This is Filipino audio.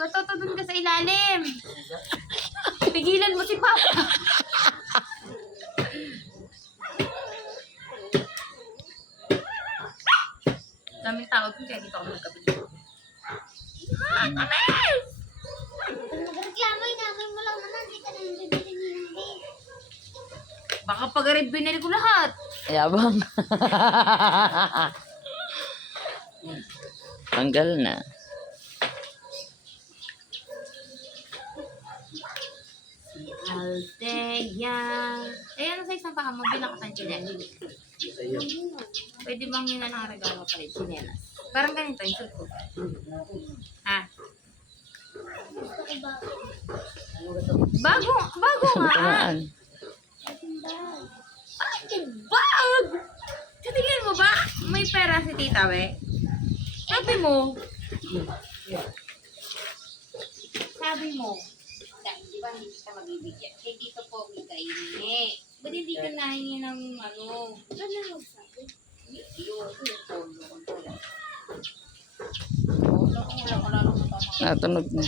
Katoto dun ka sa ilalim. Pigilan mo si Papa. Daming tao dun kaya dito ako magkabit. Ames! Nagreklamo, inamin mo lang naman. Hindi ka naman bibili ni Hindi. Baka pag-arib binili ko lahat. Yabang. Tanggal na. Si Althea. Eh, ano sa isang paka mo? Bilang ka ng chinelas. Pwede bang yun na ng regalo pa rin? Chinelas. Parang ganito yung suit ko. Ah. Bago nga. Tamaan. Bag! Titingin mo ba? May pera si tita, we? Sabi mo. Di ba hindi ka mabibigyan? Kaya dito po, may kainin. Ba't hindi ka nahingi ng ano? Ano yung sabi? Natunog na.